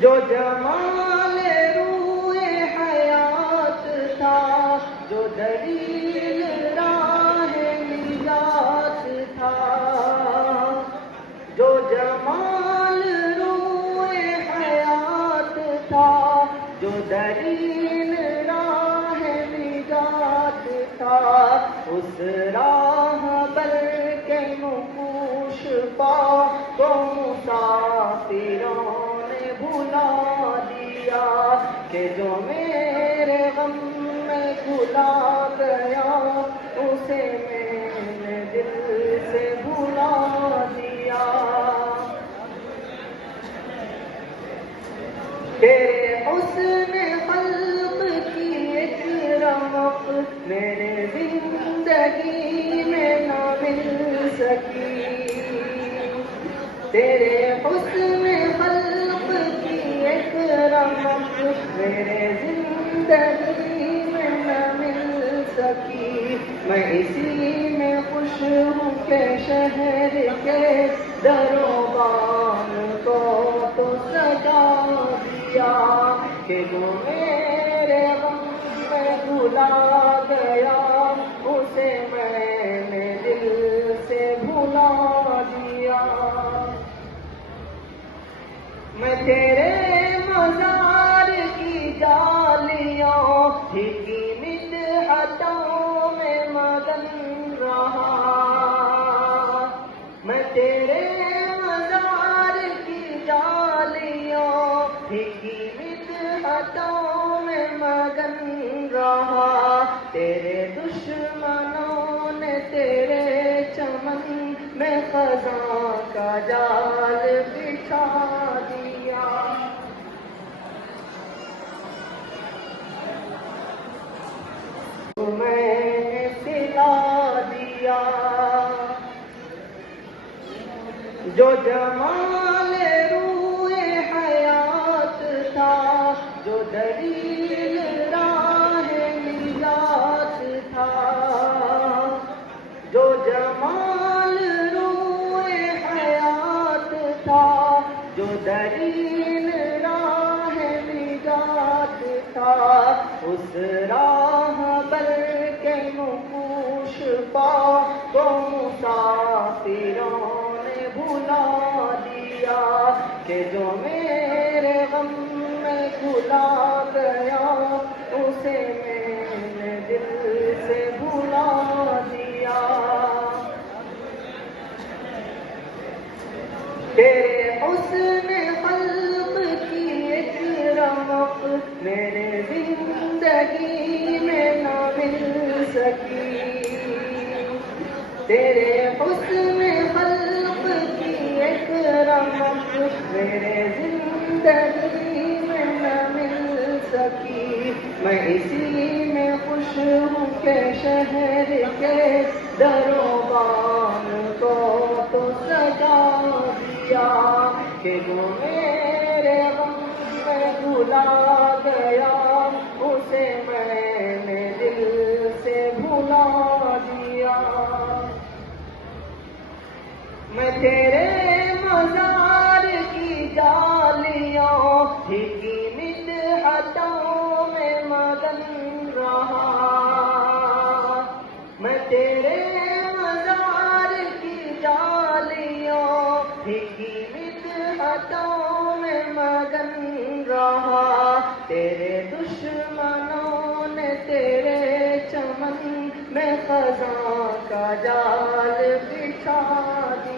جو جمال روئے حیات تھا، جو دلیل راہ نجات تھا، جو جمال روئے حیات تھا، جو دلیل راہ نجات تھا، اس راہ بل کے نقوش پا کو مسافروں نے بھلا دیا، کہ جو میرے غم میں بھلا گیا اسے میں نے دل سے بھلا دیا۔ تیرے حسن خلق کی ایک رمق میرے زندگی میں نہ مل سکی، تیرے حسن خلق کی ایک رمق میرے زندگی میں نہ مل سکی، میں اسی میں خوش ہوں کہ شہر کے دروبان کو تو سجا دیا، کہ جو میرے غم میں بھلا گیا اسے میں نے دل سے بھلا دیا۔ میں تیرے مزار کی جالیوں کی مدحتوں میں مگن رہا، میں تیرے مزار کی جالیوں کی مدحتوں میں مگن رہا، تیرے دشمنوں نے تیرے چمن میں خزاں کا جال بچھا دیا۔ میں نے سلا دیا، جو جمال روئے حیات تھا، جو دلیل راہ نجات تھا، جو جمال روئے حیات تھا، جو دلیل راہ نجات تھا، اس راہ بل کے نقوش پا کو مسافروں نے بھلا دیا، کہ جو میرے غم میں بھلا گیا اسے میں نے دل سے بھلا دیا۔ تیرے حسن خلق کی ایک رمق میرے زندگی میں نہ مل سکی، تیرے حسن خلق کی ایک رمق میرے زندگی میں نہ مل سکی، میں اسی میں خوش ہوں کہ شہر کے دروبان کو تو سجا دیا، کہ جو میرے غم میں بھلا گیا اسے میں نے دل سے بھلا دیا۔ میں تیرے مزار کی جالیوں کی مدحتوں میں مگن رہا، میں تیرے مزار کی جالیوں کی مدحتوں میں مگن رہا، تیرے دشمنوں نے تیرے چمن میں خزاں کا جال بچھا دیا۔